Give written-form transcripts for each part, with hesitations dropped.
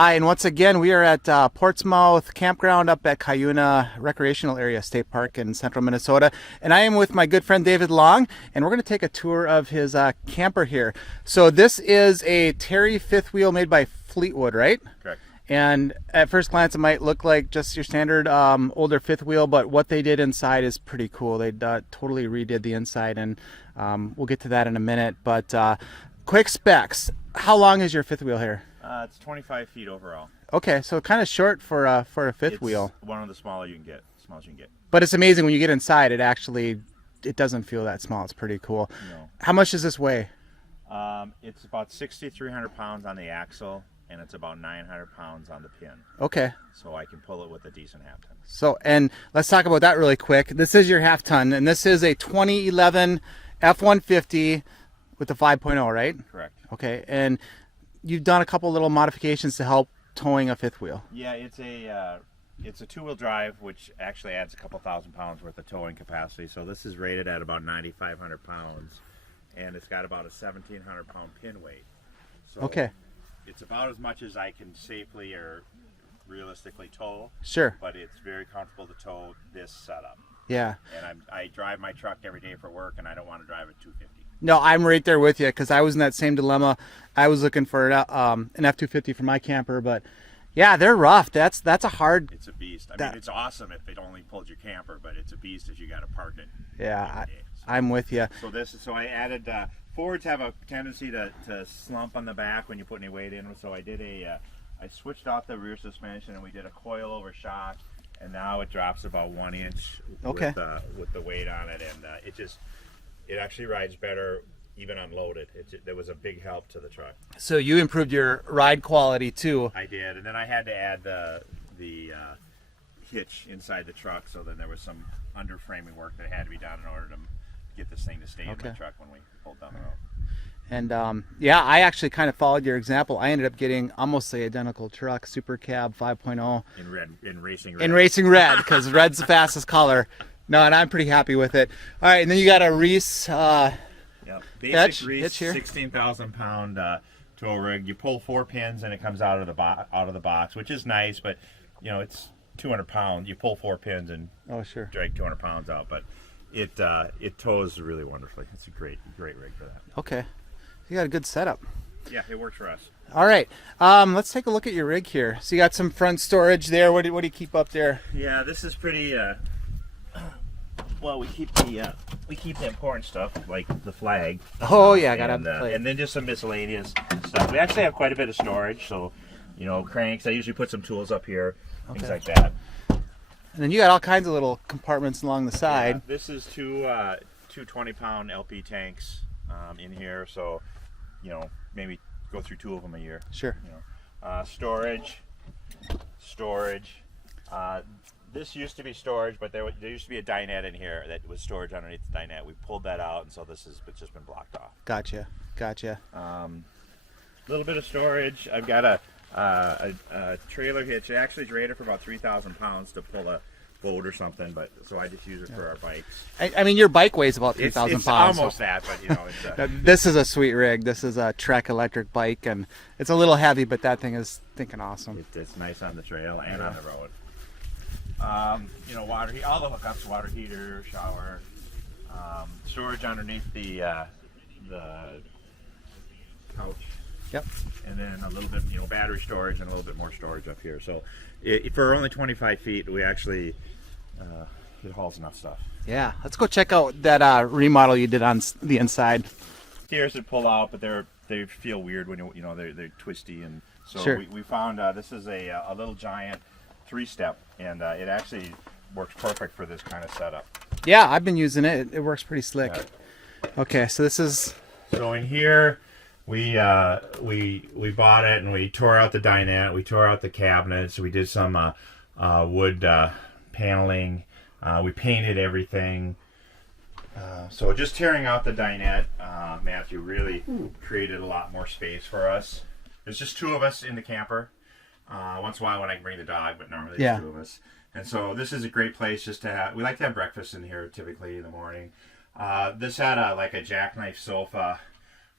Hi, and once again, we are at Portsmouth Campground up at Cuyuna Recreational Area State Park in central Minnesota. And I am with my good friend David Long, and we're going to take a tour of his camper here. So this is a Terry fifth wheel made by Fleetwood, right? Correct. And at first glance, it might look like just your standard older fifth wheel, but what they did inside is pretty cool. They totally redid the inside, and we'll get to that in a minute. But quick specs. How long is your fifth wheel here? It's 25 feet overall. Okay, so kind of short for a fifth wheel. One of the smallest you can get. But it's amazing when you get inside. It doesn't feel that small. It's pretty cool. No. How much does this weigh? It's about 6,300 pounds on the axle, and it's about 900 pounds on the pin. Okay. So I can pull it with a decent half ton. So, and let's talk about that really quick. This is your half ton, and this is a 2011 F-150 with the 5.0, right? Correct. Okay, and you've done a couple little modifications to help towing a fifth wheel. Yeah, it's a two-wheel drive, which actually adds a couple thousand pounds worth of towing capacity. So this is rated at about 9,500 pounds, and it's got about a 1,700 pound pin weight. So Okay. it's about as much as I can safely or realistically tow. Sure. But it's very comfortable to tow this setup. Yeah. And I drive my truck every day for work, and I don't want to drive a 250. No, I'm right there with you because I was in that same dilemma. I was looking for an F-250 for my camper, but yeah, they're rough. That's a hard. It's a beast. I mean, it's awesome if it only pulled your camper, but it's a beast if you got to park it. Yeah, I'm with you. So I added Fords have a tendency to slump on the back when you put any weight in. So I switched off the rear suspension and we did a coil over shock, and now it drops about 1 inch Okay. with the weight on it, and it actually rides better even unloaded. There was a big help to the truck. So you improved your ride quality too. I did, and then I had to add the hitch inside the truck, so then there was some underframing work that had to be done in order to get this thing to stay in the truck when we pulled down the road. And yeah, I actually kind of followed your example. I ended up getting almost the identical truck, Super Cab 5.0. In racing red. In racing red, because red's the fastest color. No, and I'm pretty happy with it. All right, and then you got a Reese Basic Reese hitch here. 16,000 pound tow rig. You pull 4 pins and it comes out of the box, which is nice, but you know it's 200 pounds. You pull 4 pins and drag 200 pounds out, but it tows really wonderfully. It's a great rig for that. Okay, you got a good setup. Yeah, it works for us. All right, let's take a look at your rig here. So you got some front storage there. What do you keep up there? Yeah, this is pretty. Well, we keep the important stuff like the flag. Oh yeah, gotta have the flag. And then just some miscellaneous stuff. We actually have quite a bit of storage, so cranks. I usually put some tools up here, things like that. And then you got all kinds of little compartments along the side. Yeah, this is two 20-pound LP tanks in here, so maybe go through 2 of them a year. Sure. Storage. This used to be storage, but there used to be a dinette in here that was storage underneath the dinette. We pulled that out, and so it's just been blocked off. Gotcha. A little bit of storage. I've got a trailer hitch. It actually is rated for about 3,000 pounds to pull a boat or something, but so I just use it for our bikes. I mean, your bike weighs about 3,000 pounds. It's almost that, but this is a sweet rig. This is a Trek electric bike, and it's a little heavy, but that thing is thinking awesome. It's nice on the trail and on the road. Water heat, all the hookups, water heater, shower, storage underneath the couch. Yep. And then a little bit, battery storage and a little bit more storage up here. So for only 25 feet, we actually, it hauls enough stuff. Yeah, let's go check out that remodel you did on the inside. Steers that pull out, but they feel weird when they're twisty, and so Sure. we found this is a little giant 3-step, and it actually works perfect for this kind of setup. Yeah, I've been using it. It works pretty slick. Yeah. Okay, so this is. So in here, we bought it and we tore out the dinette, we tore out the cabinets, we did some wood paneling, we painted everything. So just tearing out the dinette, Matthew, really created a lot more space for us. There's just 2 of us in the camper. Once in a while when I can bring the dog, but normally there's 2 of us. And so this is a great place just to have. We like to have breakfast in here typically in the morning. This had a jackknife sofa.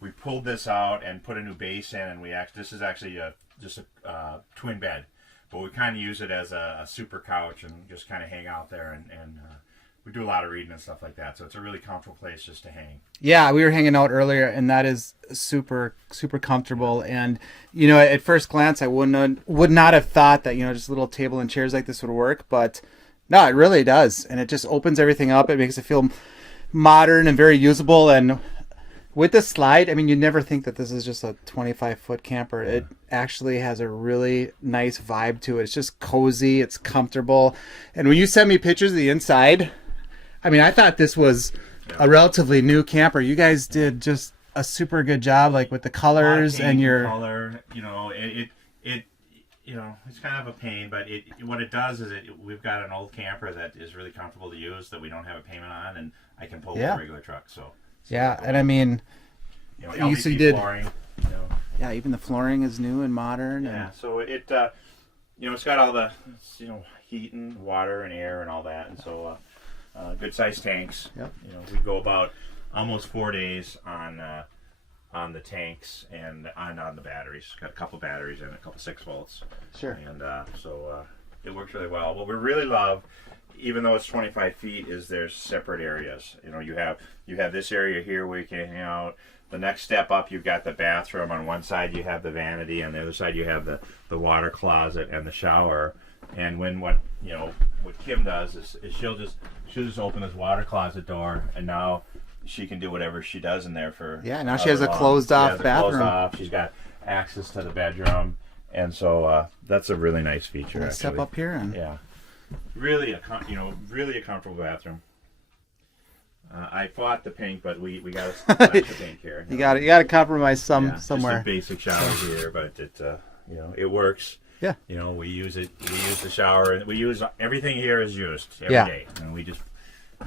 We pulled this out and put a new base in, and this is actually just a twin bed, but we kind of use it as a super couch and just kind of hang out there, and we do a lot of reading and stuff like that. So it's a really comfortable place just to hang. Yeah, we were hanging out earlier, and that is super, super comfortable. And you know, at first glance, I would not have thought that, you know, just a little table and chairs like this would work, but no, it really does, and it just opens everything up. It makes it feel modern and very usable. And with the slide, I mean, you never think that this is just a 25-foot camper. It actually has a really nice vibe to it. It's just cozy, it's comfortable, and when you sent me pictures of the inside, I mean, I thought this was a relatively new camper. You guys did just a super good job, like with the colors and your color. You know, it you know, it's kind of a pain, but what it does is we've got an old camper that is really comfortable to use that we don't have a payment on, and I can pull with a regular truck. So yeah, and I mean, you know, you did flooring. You know. Yeah, even the flooring is new and modern. Yeah, and so it you know, it's got all the, you know, heat and water and air and all that, and so good sized tanks. Yep. You know, we go about almost 4 days on the tanks and on the batteries. Got a couple batteries and a couple 6 volts. Sure. And so it works really well. What we really love, even though it's 25 feet, is there's separate areas. You know, you have this area here where you can hang out. The next step up, you've got the bathroom. On one side, you have the vanity. On the other side, you have the water closet and the shower. And what Kim does is she'll just open this water closet door, and now she can do whatever she does in there for. Yeah, now she has a closed off bathroom. Closed off. She's got access to the bedroom, and so that's a really nice feature. Let's step up here and really a comfortable bathroom. I fought the pink, but we got a the pink here. You got to compromise somewhere. Just a basic shower here, but it works. Yeah. You know, we use it. We use the shower, and we use everything here is used every day, and we just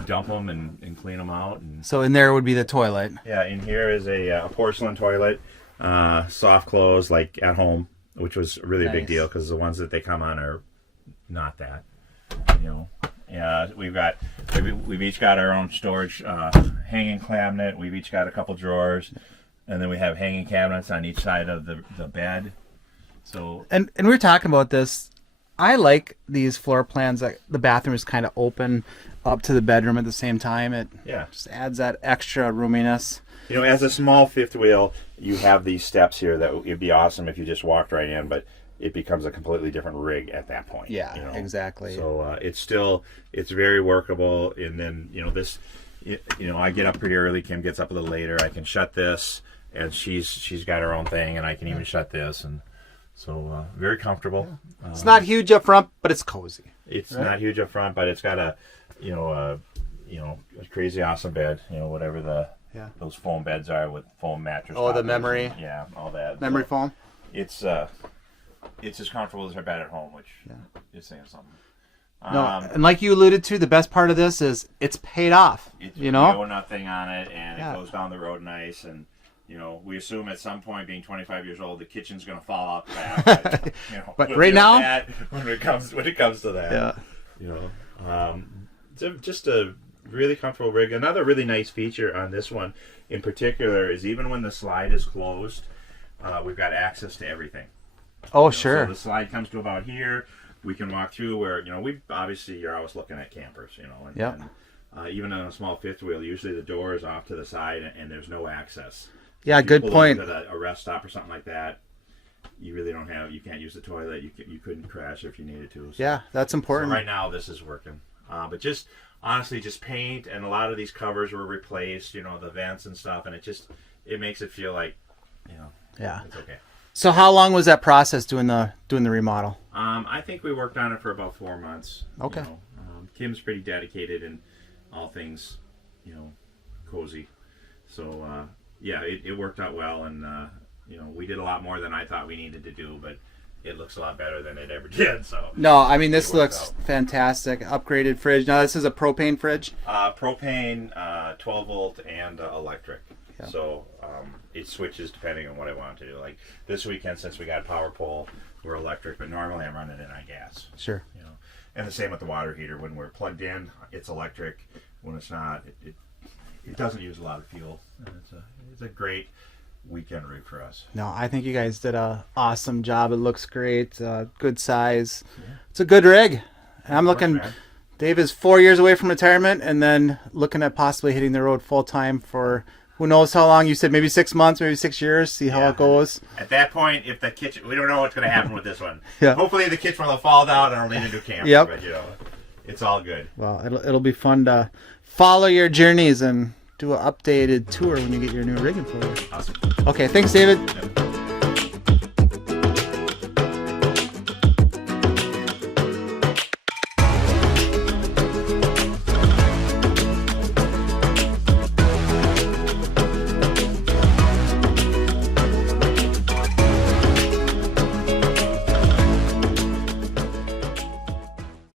dump them and clean them out. And so in there would be the toilet. Yeah, in here is a porcelain toilet, soft close like at home, which was really a big deal because the ones that they come on are not that. You know, we've each got our own storage hanging cabinet. We've each got a couple drawers, and then we have hanging cabinets on each side of the bed. So and we were talking about this. I like these floor plans that the bathroom is kind of open up to the bedroom at the same time. It just adds that extra roominess. You know, as a small fifth wheel, you have these steps here that it'd be awesome if you just walked right in, but it becomes a completely different rig at that point. Yeah, you know? Exactly. So it's very workable. And then, you know, I get up pretty early. Kim gets up a little later. I can shut this, and she's got her own thing, and I can even shut this, and so very comfortable. It's not huge up front, but it's cozy. It's not huge up front, but it's got a crazy awesome bed. You know, whatever those foam beds are with foam mattress. Oh, the memory. All that. Memory foam. It's as comfortable as our bed at home, which is saying something. No, and like you alluded to, the best part of this is it's paid off. You know, we owe nothing on it, and it goes down the road nice. And you know, we assume at some point, being 25 years old, the kitchen's going to fall out the back. But, you know, but right now, when it comes to that, you know, just a really comfortable rig. Another really nice feature on this one, in particular, is even when the slide is closed, we've got access to everything. Oh, sure. So the slide comes to about here. We can walk through where, you know, you're always looking at campers, you know, and even on a small fifth wheel, usually the door is off to the side and there's no access. Yeah, good point. A rest stop or something like that, you really you can't use the toilet. You couldn't crash if you needed to. So, yeah, that's important. So right now this is working. But just honestly, just paint, and a lot of these covers were replaced, you know, the vents and stuff, and it makes it feel like, you know, it's okay. So how long was that process doing the remodel? I think we worked on it for about 4 months. Okay. You know, Kim's pretty dedicated in all things, you know, cozy. So it worked out well, and you know, we did a lot more than I thought we needed to do, but it looks a lot better than it ever did. So no, I mean, this looks fantastic. Upgraded fridge. Now this is a propane fridge. Propane, 12 volt, and electric. Yeah. So it switches depending on what I want to do. Like this weekend, since we got a power pole, we're electric, but normally I'm running it on gas. Sure. You know, and the same with the water heater. When we're plugged in, it's electric. When it's not, it doesn't use a lot of fuel. And it's a great weekend rig for us. No, I think you guys did a awesome job. It looks great. Good size. It's a good rig. And I'm looking. man. Dave is 4 years away from retirement, and then looking at possibly hitting the road full time for who knows how long. You said maybe 6 months, maybe 6 years. See how Yeah. it goes. At that point, if the kitchen, we don't know what's going to happen with this one. Yeah. Hopefully the kitchen will fall down and I'll lean into a camper. Yep. But, you know, it's all good. Well, it'll be fun to follow your journeys and do an updated tour when you get your new rig in Florida. Awesome. Okay, thanks, David. Yep.